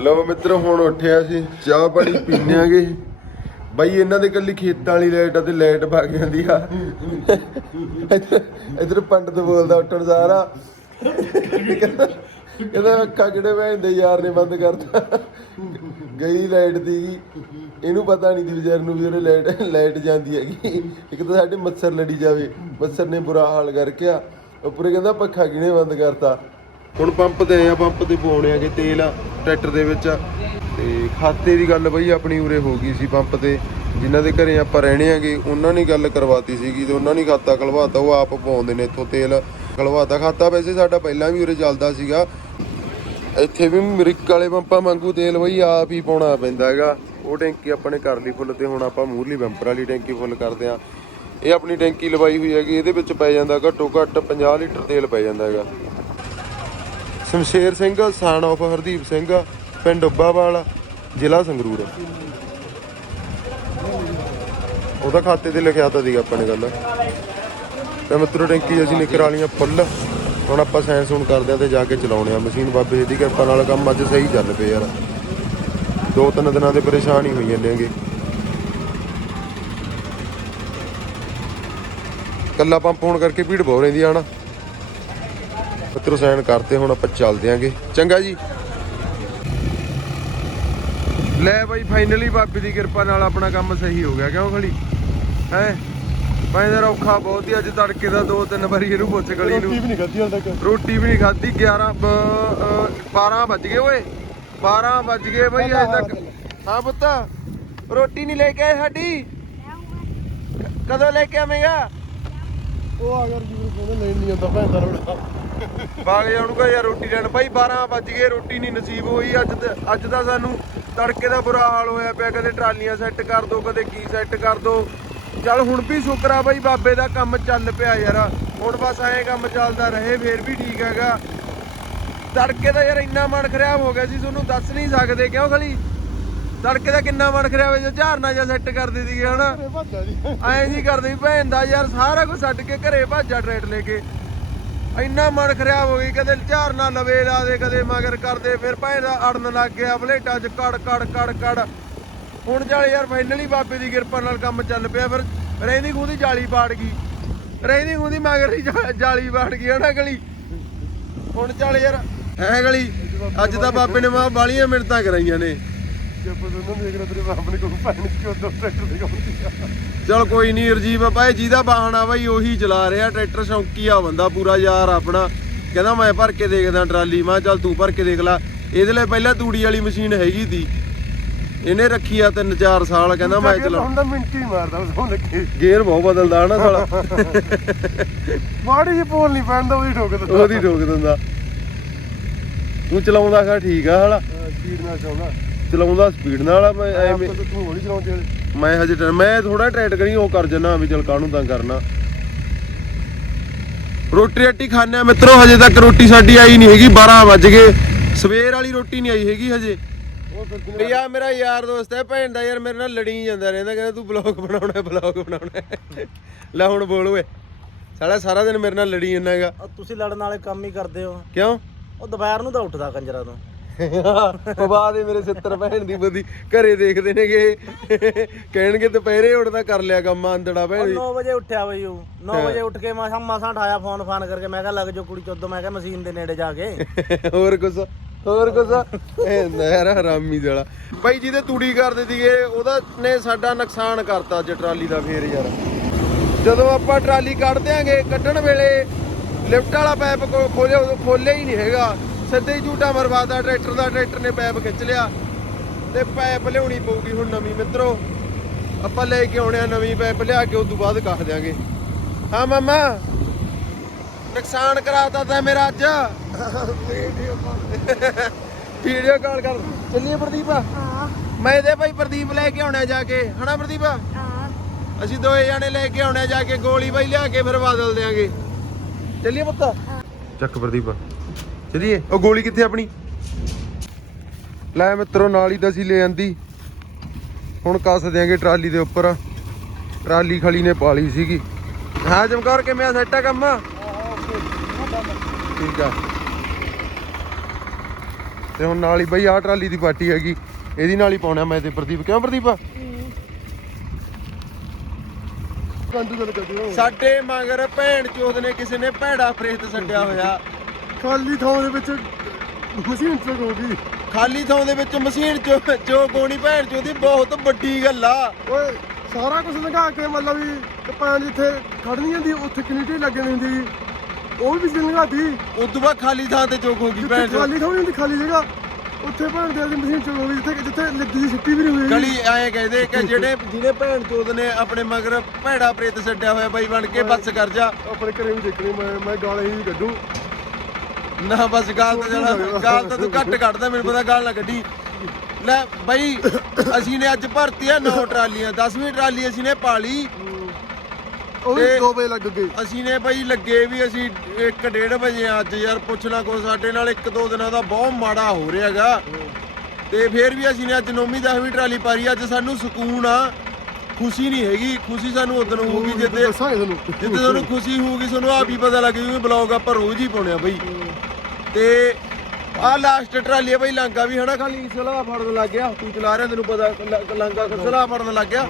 ਲਓ ਮਿੱਤਰੋ, ਹੁਣ ਉੱਠਿਆ ਸੀ ਚਾਹ ਪਾਣੀ ਪੀਣੇ ਬਾਈ, ਇਹਨਾਂ ਦੇ ਕੱਲੀ ਖੇਤਾਂ ਵਾਲੀ ਲਾਈਟ ਆ ਤੇ ਲਾਈਟ ਭੱਗ ਜਾਂਦੀ ਆ। ਇੱਧਰ- ਪੰਡਤ ਬੋਲਦਾ ਉੱਠਣ ਸਾਰਾ ਕਹਿੰਦਾ ਅੱਖਾਂ ਕਿਹੜੇ ਭੈਣ ਯਾਰ ਨੇ ਬੰਦ ਕਰਤਾ। ਗਈ ਲਾਈਟ ਦੀ। ਇਹਨੂੰ ਪਤਾ ਨਹੀਂ ਦੀ ਵਿਚਾਰ ਨੂੰ ਵੀ ਉਹਨੇ ਲਾਈਟ ਲਾਈਟ ਜਾਂਦੀ ਹੈਗੀ। ਇੱਕ ਤਾਂ ਸਾਡੇ ਮੱਛਰ ਲੜੀ ਜਾਵੇ। ਮੱਛਰ ਨੇ ਬੁਰਾ ਹਾਲ ਕਰਕੇ ਆ। ਉੱਪਰੇ ਕਹਿੰਦਾ ਪੱਖਾ ਕਿਹਨੇ ਬੰਦ ਕਰਤਾ? ਹੁਣ ਪੰਪ ਤੇ ਆਏ ਆ, ਪੰਪ ਤੇ ਪਾਉਣੇ ਆਗੇ ਤੇਲ ਆ ਟਰੈਕਟਰ ਦੇ ਵਿੱਚ। ਤੇ ਖਾਤੇ ਦੀ ਗੱਲ ਬਈ ਆਪਣੀ ਉਰੇ ਹੋ ਗਈ ਸੀ ਪੰਪ ਤੇ। ਜਿਨ੍ਹਾਂ ਦੇ ਘਰੇ ਆਪਾਂ ਰਹਿਣੇ ਆਗੇ ਉਹਨਾਂ ਨੇ ਗੱਲ ਕਰਵਾਤੀ ਸੀਗੀ ਤੇ ਉਹਨਾਂ ਨੇ ਖਾਤਾ ਖਲਵਾਤਾ, ਉਹ ਆਪ ਪਾਉਂਦੇ ਨੇ ਇੱਥੋਂ ਤੇਲ। ਖਲਵਾਤਾ ਖਾਤਾ ਵੈਸੇ ਸਾਡਾ ਪਹਿਲਾਂ ਵੀ ਉਰੇ ਚੱਲਦਾ ਸੀਗਾ। ਇੱਥੇ ਵੀ ਅਮਰੀਕ ਵਾਲੇ ਪੰਪਾਂ ਵਾਂਗੂ ਤੇਲ ਬਈ ਆਪ ਹੀ ਪਾਉਣਾ ਪੈਂਦਾ ਹੈਗਾ। ਉਹ ਟੈਂਕੀ ਆਪਣੇ ਨੇ ਕਰ ਲਈ ਫੁੱਲ ਤੇ ਹੁਣ ਆਪਾਂ ਮੂਰਲੀ ਬੰਪਰ ਵਾਲੀ ਟੈਂਕੀ ਫੁੱਲ ਕਰਦੇ ਆ ਇਹ ਆਪਣੀ ਟੈਂਕੀ ਲਵਾਈ ਹੋਈ ਹੈਗੀ, ਇਹਦੇ ਵਿੱਚ ਪੈ ਜਾਂਦਾ ਘੱਟੋ ਘੱਟ 50 ਲੀਟਰ ਤੇਲ ਪੈ ਜਾਂਦਾ ਹੈਗਾ। ਸ਼ਮਸ਼ੇਰ ਸਿੰਘ ਸਾਨ ਆਫ ਹਰਦੀਪ ਸਿੰਘ, ਪਿੰਡ ਉੱਬਾਵਾਲ ਜ਼ਿਲ੍ਹਾ ਸੰਗਰੂਰ। ਉਹਦਾ ਖਾਤੇ ਤੇ ਲਿਖਿਆ ਤਾਂ ਸੀਗਾ ਆਪਾਂ ਨੇ ਗੱਲ। ਤੇ ਮਿੱਤਰੋ, ਟੈਂਕੀ ਅਸੀਂ ਨੇ ਕਰਾ ਲਈਆਂ ਫੁੱਲ। ਹੁਣ ਆਪਾਂ ਸਾਇੰਸ ਹੁਣ ਕਰਦੇ ਆ ਤੇ ਜਾ ਕੇ ਚਲਾਉਣੇ ਆ ਮਸ਼ੀਨ ਬਾਬੇ ਜੀ ਦੀ ਕਿਰਪਾ ਨਾਲ ਕੰਮ ਅੱਜ ਸਹੀ ਚੱਲ ਪਿਆ ਯਾਰ। ਦੋ ਤਿੰਨ ਦਿਨਾਂ ਦੇ ਪਰੇਸ਼ਾਨ ਹੀ ਹੋਈ ਜਾਂਦੇ ਆਂਗੇ ਕੱਲਾ ਪੰਪ ਹੋਣ ਕਰਕੇ ਭੀੜ ਬਹੁਤ ਰਹਿੰਦੀ ਆ, ਹਨਾ? ਮਿੱਤਰੋ ਸਾਈਨ ਕਰਤੇ ਹੁਣ ਆਪਾਂ ਚੱਲਦੇ ਆਂਗੇ। ਚੰਗਾ ਜੀ। ਲੈ ਬਾਈ ਫਾਈਨਲੀ ਬਾਬੇ ਦੀ ਕਿਰਪਾ ਨਾਲ ਆਪਣਾ ਕੰਮ ਸਹੀ ਹੋ ਗਿਆ ਕਿਉਂ ਖੜੀ? ਹੈ? ਮੈਂ ਯਾਰ ਔਖਾ ਬਹੁਤ ਹੀ ਅੱਜ ਤੜਕੇ ਦਾ ਦੋ ਤਿੰਨ ਵਾਰੀ ਇਹਨੂੰ ਪੁੱਛ ਗਲੀ ਨੂੰ। ਵੀ ਨਹੀਂ ਖਾਧੀ ਹਾਲ ਤੱਕ। ਰੋਟੀ ਵੀ ਨਹੀਂ ਖਾਧੀ 11 ਬ- ਅ, 12 ਵੱਜ ਗਏ ਓਏ। 12 ਵੱਜ ਗਏ ਬਈ ਅਜੇ ਤੱਕ। ਹਾਂ ਪੁੱਤ ਰੋਟੀ ਨਹੀਂ ਲੈ ਕੇ ਆਏ ਸਾਡੀ? ਕਦੋਂ ਲੈ ਕੇ ਆਵੇਂਗਾ? ਉਹ ਆ ਗਿਆ ਜੀ ਲੈਣ ਨਹੀਂ ਆਉਂਦਾ ਭੈਣ ਦਾ ਰੋੜਾ ਬਾਗ ਜਾਣੂ ਕਾ ਯਾਰ ਰੋਟੀ ਲੈਣ। ਭਾਈ 12 ਵੱਜ ਗਏ, ਰੋਟੀ ਨਹੀਂ ਨਸੀਬ ਹੋਈ। ਅੱਜ ਅੱਜ ਦਾ ਸਾਨੂੰ ਤੜਕੇ ਦਾ ਬੁਰਾ ਹਾਲ ਹੋਇਆ ਪਿਆ, ਕਦੇ ਟਰਾਲੀਆਂ ਸੈੱਟ ਕਰ ਦੋ, ਕਦੇ ਕੀ ਸੈੱਟ ਕਰ ਦੋ। ਚੱਲ ਹੁਣ ਵੀ ਸ਼ੁਕਰ ਆ ਬਾਈ, ਬਾਬੇ ਦਾ ਕੰਮ ਚੱਲ ਪਿਆ ਯਾਰ। ਹੁਣ ਬਸ ਐਂ ਕੰਮ ਚੱਲਦਾ ਰਹੇ, ਫੇਰ ਵੀ ਠੀਕ ਹੈਗਾ। ਤੜਕੇ ਦਾ ਯਾਰ ਇੰਨਾ ਮਨ ਖਰਾਬ ਹੋ ਗਿਆ ਸੀ, ਤੁਹਾਨੂੰ ਦੱਸ ਨਹੀਂ ਸਕਦੇ, ਕਿਉਂ ਖਲੀ? ਤੜਕੇ ਦਾ ਕਿੰਨਾ ਮਨ ਖਰਾਬ ਹੋਇਆ ਜੋ ਝਾਰਨਾ ਜਾਂ ਸੈੱਟ ਕਰਦੇ ਸੀਗੇ ਹਨਾ? ਐਂ ਜੀ ਕਰਦੇ ਭੈਣ ਦਾ ਯਾਰ ਸਾਰਾ ਕੁਝ ਛੱਡ ਕੇ ਘਰੇ ਭਾਜਾ ਟਰੈਟ ਲੈ ਕੇ। ਇੰਨਾ ਮਨ ਖਰਾਬ ਹੋ ਗਈ ਕਦੇ ਝਾਰਨਾ ਲਵੇ ਲਾ ਦੇ ਕਦੇ ਮਗਰ ਕਰਦੇ ਫਿਰ ਭੈਣ ਦਾ ਅੜਨ ਲੱਗ ਗਿਆ ਬਲੇਟਾਂ 'ਚ ਕੜ ਕੜ ਕੜ ਕੜ। ਹੁਣ ਚੱਲ ਯਾਰ ਫਾਈਨਲੀ ਬਾਬੇ ਦੀ ਕਿਰਪਾ ਨਾਲ ਕੰਮ ਚੱਲ ਪਿਆ ਫਿਰ ਰਹਿੰਦੀ ਖੂੰਦੀ ਜਾਲੀ ਪਾੜ ਗਈ। ਰਹਿੰਦੀ ਖੂੰਦੀ ਮਗਰ ਜਾ- ਜਾਲੀ ਪਾੜ ਗਈ ਹਨਾ ਗਲੀ? ਹੁਣ ਚੱਲ ਯਾਰ ਹੈ ਗਲੀ? ਅੱਜ ਤਾਂ ਬਾਬੇ ਨੇ ਮਾਂ ਬਾਲੀਆਂ ਮਿੰਟਾਂ ਕਰਾਈਆਂ ਨੇ। ਜੇ ਆਪਾਂ ਦੋਨੋਂ ਦੇਖ ਰਹੇ ਤੇਰੇ ਬਾਪ ਨੇ ਕੋਈ ਭੈਣ ਕਿ ਉਦੋਂ ਟਰੈਕਟਰ ਦੇ ਕੰਮ ਚਲ ਕੋਈ ਨਹੀਂ ਰਜੀਵ ਭਾਈ ਜਿਹਦਾ ਬਾਹਣਾ ਬਾਈ ਉਹੀ ਚਲਾ ਰਿਹਾ ਟਰੈਕਟਰ ਸ਼ੌਂਕੀ ਆ ਬੰਦਾ ਪੂਰਾ ਯਾਰ ਆਪਣਾ। ਕਹਿੰਦਾ ਮੈਂ ਭਰ ਕੇ ਦੇਖਦਾ ਟਰਾਲੀ ਮੈਂ ਚੱਲ ਤੂੰ ਭਰ ਕੇ ਦੇਖ ਲੈ। ਇਹਦੇ ਲਈ ਪਹਿਲਾਂ ਤੂੜੀ ਵਾਲੀ ਮਸ਼ੀਨ ਹੈਗੀ ਤੀ ਇਹਨੇ ਰੱਖੀ ਆ 3-4 ਸਾਲ ਕਹਿੰਦਾ ਮੈਂ ਚਲਾ ਹੁੰਦਾ ਮਿੰਟ ਹੀ ਮਾਰਦਾ ਨੂੰ ਲੱਗੇ ਗੇਅਰ ਬਹੁਤ ਬਦਲਦਾ ਨਾ ਸਾਲਾ। ਮਾੜੀ ਜਿਹੀ ਪੋਲ ਨਹੀਂ ਪੈਂਦਾ ਉਹਦੀ ਠੋਕ ਦਿੰਦਾ। ਉਹਦੀ ਠੋਕ ਦਿੰਦਾ। ਤੂੰ ਚਲਾਉਂਦਾ ਖਾ ਠੀਕ ਆ ਹਾਲਾ ਸਪੀਡ ਨਾਲ ਚਾਹੁੰਦਾ ਚਲਾਉਂਦਾ ਸਪੀਡ ਨਾਲ ਆ ਮੈਂ ਐਵੇਂ ਐਵੇਂ ਤੂੰ ਹੌਲੀ ਚਲਾਉਂਦੇ ਵਾਲੇ ਮੈਂ ਹਜੇ ਟ- ਮੈਂ ਥੋੜਾ ਟਰੈਟ ਕਰੀ ਉਹ ਕਰ ਜੰਨਾ ਵੀ ਚਲ ਕਾਹਨੂੰ ਤਾਂ ਕਰਨਾ। ਰੋਟੀ ਰੱਟੀ ਖਾਣੇ ਆ ਮਿੱਤਰੋ ਹਜੇ ਤੱਕ ਰੋਟੀ ਸਾਡੀ ਆਈ ਨਹੀਂ ਹੈਗੀ 12 ਵੱਜ ਗਏ। ਸਵੇਰ ਵਾਲੀ ਰੋਟੀ ਨਹੀਂ ਆਈ ਹੈਗੀ ਹਜੇ। ਉਹ ਫਿਰ ਤੇ ਯਾਰ ਮੇਰਾ ਯਾਰ ਦੋਸਤ ਹੈ ਭੈਣ ਦਾ ਯਾਰ ਮੇਰੇ ਨਾਲ ਲੜੀ ਜਾਂਦਾ ਰਹਿੰਦਾ ਕਹਿੰਦਾ ਤੂੰ ਬਲੌਗ ਬਣਾਉਣਾ ਹੈ ਬਲੌਗ ਬਣਾਉਣਾ ਹੈ। ਲੈ ਹੁਣ ਬੋਲ ਓਏ। ਸਾਲਾ ਸਾਰਾ ਦਿਨ ਮੇਰੇ ਨਾਲ ਲੜੀ ਜਾਂਦਾ ਹੈਗਾ। ਤੁਸੀਂ ਲੜਨ ਵਾਲੇ ਕੰਮ ਹੀ ਕਰਦੇ ਹੋ। ਕਿਉਂ? ਉਹ ਦੁਪਹਿਰ ਨੂੰ ਤਾਂ ਉੱਠਦਾ ਕੰਜਰਾ ਤੋਂ। ਪਵਾ ਦੇ ਮੇਰੇ 70 ਭੈਣ ਦੀ ਬਦੀ ਘਰੇ ਦੇਖਦੇ ਨੇਗੇ। ਕਹਿਣਗੇ ਦੁਪਹਿਰੇ ਉੱਠਦਾ ਕਰ ਲਿਆ ਕੰਮ ਅੰਦੜਾ ਭੈਣ ਦੀ 9 ਵਜੇ ਉੱਠਿਆ ਬਈ ਉਹ। 9 ਵਜੇ ਉੱਠ ਕੇ ਮੈਂ ਮਸਾਂ ਉਠਾਇਆ ਫੋਨ ਫਾਨ ਕਰਕੇ। ਮੈਂ ਕਿਹਾ ਲੱਗ ਜੋ ਕੁੜੀ ਚੋਦੋ ਮੈਂ ਕਿਹਾ ਮਸ਼ੀਨ ਦੇ ਨੇੜੇ ਜਾ ਕੇ। ਹੋਰ ਕੁਛ? ਹੋਰ ਕੁਛ? ਇਹ ਨਹਿਰ ਹਰਾਮੀ ਜਲਾ। ਬਾਈ ਜਿਹਦੇ ਤੂੜੀ ਕਰਦੇ ਸੀਗੇ ਉਹਦਾ ਨੇ ਸਾਡਾ ਨੁਕਸਾਨ ਕਰਤਾ ਅੱਜ ਟਰਾਲੀ ਦਾ ਫੇਰ ਯਾਰ। ਜਦੋਂ ਆਪਾਂ ਟਰਾਲੀ ਕੱਢ ਦਿਆਂਗੇ ਕੱਢਣ ਵੇਲੇ ਲਿਫਟ ਵਾਲਾ ਪਾਈਪ ਖੋਲਿਆ ਖੋਲਿਆ ਹੀ ਨਹੀਂ ਹੈਗਾ। ਸਿੱਧੇ ਝੂਟਾ ਮਰਵਾਦਾ ਟਰੈਕਟਰ ਦਾ ਟਰੈਕਟਰ ਨੇ ਪਾਈਪ ਖਿੱਚ ਲਿਆ ਤੇ ਪਾਈਪ ਲਿਆਉਣੀ ਪਊਗੀ ਹੁਣ ਨਵੀਂ ਮਿੱਤਰੋ। ਆਪਾਂ ਲੈ ਕੇ ਆਉਣੇ ਆ ਨਵੀਂ ਪਾਈਪ ਲਿਆ ਕੇ ਉਸ ਤੋਂ ਬਾਅਦ ਕੱਢ ਦਿਆਂਗੇ। ਹਾਂ ਮਾਮਾ ਨੁਕਸਾਨ ਕਰਾਤਾ ਤਾਂ ਮੇਰਾ ਅੱਜ। ਵੀਡੀਓ ਕਾਲ ਕਰ। ਚੱਲੀਏ ਪ੍ਰਦੀਪ? ਹਾਂ। ਮੈਂ ਤੇ ਭਾਈ ਪ੍ਰਦੀਪ ਲੈ ਕੇ ਆਉਣਾ ਜਾ ਕੇ। ਹਨਾ ਪ੍ਰਦੀਪ? ਹਾਂ। ਅਸੀਂ ਦੋਏ ਜਾਣੇ ਲੈ ਕੇ ਆਉਣਾ ਜਾ ਕੇ ਗੋਲੀ ਬਾਈ ਲਿਆ ਕੇ ਫਿਰ ਬਦਲ ਦੇਾਂਗੇ ਚੱਲੀਏ ਪੁੱਤ। ਚੱਕ ਪ੍ਰਦੀਪ। ਚੱਲੀਏ। ਉਹ ਗੋਲੀ ਕਿੱਥੇ ਆਪਣੀ? ਲੈ ਮਿੱਤਰੋ ਨਾਲ ਹੀ ਤਾਂ ਅਸੀਂ ਲੈ ਆਂਦੀ। ਹੁਣ ਕੱਸ ਦਿਆਂਗੇ ਟਰਾਲੀ ਦੇ ਉੱਪਰ। ਟਰਾਲੀ ਖਲੀ ਨੇ ਪਾਲੀ ਸੀਗੀ। ਹਾਂ ਚਮਕੌਰ ਕਿਵੇਂ ਆ? ਸੈੱਟ ਆ ਕੰਮ? ਠੀਕ ਆ। ਤੇ ਹੁਣ ਨਾਲ ਹੀ ਬਈ ਆਹ ਟਰਾਲੀ ਦੀ ਪਾਰਟੀ ਹੈਗੀ। ਇਹਦੀ ਨਾਲ ਹੀ ਪਾਉਣਾ ਮੈਂ ਤੇ ਪ੍ਰਦੀਪ। ਕਿਉਂ ਪ੍ਰਦੀਪ? ਸਾਡੇ ਮਗਰ ਭੈਣ ਚੋਦ ਨੇ ਕਿਸੇ ਨੇ ਭੈੜਾ ਪ੍ਰੇਤ ਛੱਡਿਆ ਹੋਇਆ। ਖਾਲੀ ਥਾਂ ਦੇ ਵਿੱਚ ਮਸ਼ੀਨ ਚੁੱਕ ਹੋ ਗਈ। ਖਾਲੀ ਥਾਂ ਦੇ ਵਿੱਚ ਮਸ਼ੀਨ ਚੋ ਚੋ ਕੋਣੀ ਭੈਣ ਚੋਦੀ ਬਹੁਤ ਵੱਡੀ ਗੱਲ ਆ। ਓਏ ਸਾਰਾ ਕੁਝ ਲੰਘਾ ਕੇ ਮਤਲਬ ਵੀ ਕਪਾਨ ਜਿੱਥੇ ਖੜਨੀ ਜਾਂਦੀ ਉੱਥੇ ਕਨਿਟੀ ਲੱਗਣੀ ਹੁੰਦੀ। ਉਹ ਵੀ ਬਿਜਲੀ ਲੰਘਾਤੀ। ਤੋਂ ਬਾਅਦ ਖਾਲੀ ਥਾਂ ਤੇ ਚੋਕ ਹੋ ਗਈ ਭੈਣ ਚੋਦ ਖਾਲੀ ਥਾਂ ਨਹੀਂ ਹੁੰਦੀ ਖਾਲੀ ਜਗ੍ਹਾ। ਉੱਥੇ ਭੈਣ ਦੇ ਦੀ ਮਸ਼ੀਨ ਚੁੱਕ ਹੋ ਗਈ ਜਿੱਥੇ ਜਿੱਥੇ ਲੱਗੀ ਦੀ ਸਿੱਟੀ ਵੀ ਨਹੀਂ ਹੋਈ। ਗਲੀ ਐਂ ਕਹਿੰਦੇ ਕਿ ਜਿਹੜੇ ਜਿਹਨੇ ਭੈਣ ਚੋਦ ਨੇ ਆਪਣੇ ਮਗਰ ਭੈੜਾ ਪ੍ਰੇਤ ਛੱਡਿਆ ਹੋਇਆ ਬਾਈ ਬਣ ਕੇ ਬੱਸ ਕਰ ਜਾ। ਆਪਣੇ ਘਰੇ ਵੀ ਦੇਖਣੀ ਮੈਂ ਮੈਂ ਗਾਲਾਂ ਹੀ ਕੱਢੂ। ਨਾ ਬਸ ਗਾਲ ਤਾਂ ਜਣਾ ਗਾਲ ਤਾਂ ਤੂੰ ਘੱਟ ਕੱਢਦਾ ਮੈਨੂੰ ਪਤਾ ਗਾਲ ਨਾ ਕੱਢੀ। ਲੈ ਬਾਈ ਅਸੀਂ ਨੇ ਅੱਜ ਭਰਤੀ ਆ ਨੌ ਟਰਾਲੀਆਂ 10ਵੀਂ ਟਰਾਲੀ ਅਸੀਂ ਨੇ ਪਾਲੀ। ਉਹ ਵੀ ਤੇ- 2 ਵਜੇ ਲੱਗ ਗਏ ਅਸੀਂ ਨੇ ਬਾਈ ਲੱਗੇ ਵੀ ਅਸੀਂ 1:30 ਵਜੇ ਅੱਜ ਯਾਰ ਪੁੱਛਣਾ ਕੋ ਸਾਡੇ ਨਾਲ ਇੱਕ ਦੋ ਦਿਨਾਂ ਦਾ ਬਹੁਤ ਮਾੜਾ ਹੋ ਰਿਹਾਗਾ ਤੇ ਫੇਰ ਵੀ ਅਸੀਂ ਨੇ ਅੱਜ ਨੌਵੀਂ 10ਵੀਂ ਟਰਾਲੀ ਪਾਰੀ ਅੱਜ ਸਾਨੂੰ ਸਕੂਨ ਆ। ਖੁਸ਼ੀ ਨਹੀਂ ਹੈਗੀ ਖੁਸ਼ੀ ਸਾਨੂੰ ਉਦੋਂ ਹੋਊਗੀ ਜਿੱਦੇ ਜਿੱਦੇ ਤੁਹਾਨੂੰ ਖੁਸ਼ੀ ਹੋਊਗੀ ਤੁਹਾਨੂੰ ਆਪ ਹੀ ਪਤਾ ਲੱਗ ਜੂਗਾ ਬਲੌਗ ਆਪਾਂ ਰੋਜ਼ ਹੀ ਪਾਉਣੇ ਆ ਬਈ। ਤੇ ਆਹ ਲਾਸਟ ਟਰਾਲੀ ਆ ਬਈ ਲਾਂਗਾ ਵੀ ਹਨਾ ਖਾਲੀ। ਸਲਾਹ ਫੜਨ ਲੱਗ ਗਿਆ ਤੂੰ ਚਲਾ ਰਿਹਾ ਤੈਨੂੰ ਪਤਾ ਲ- ਲਾਂਗਾ ਸਲਾਹ ਫੜਨ ਲੱਗ ਗਿਆ।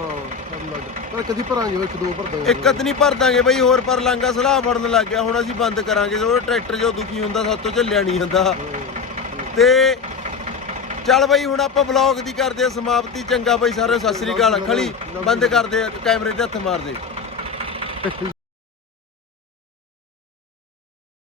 ਪਰ ਕਦੀ ਭਰਾਂਗੇ ਵਿੱਚ ਦੋ ਭਰਦਾ ਇੱਕ ਅੱਧ ਨਹੀਂ ਭਰ ਦਾਂਗੇ ਬਈ ਹੋਰ ਪਰ ਲਾਂਗਾ ਸਲਾਹ ਫੜਨ ਲੱਗ ਗਿਆ। ਹੁਣ ਅਸੀਂ ਬੰਦ ਕਰਾਂਗੇ ਉਹ ਟਰੈਕਟਰ ਜੋ ਦੁਖੀ ਹੁੰਦਾ ਸਾਤੋਂ ਝੱਲਿਆ ਨਹੀਂ ਜਾਂਦਾ। ਤੇ ਚੱਲ ਬਈ ਹੁਣ ਆਪਾਂ ਬਲੌਗ ਦੀ ਕਰਦੇ ਆ ਸਮਾਪਤੀ। ਚੰਗਾ ਬਈ ਸਾਰੇ ਸਤਿ ਸ੍ਰੀ ਅਕਾਲ। ਖਲੀ ਬੰਦ ਕਰਦੇ ਆ ਕੈਮਰੇ ਤੇ ਹੱਥ ਮਾਰਦੇ।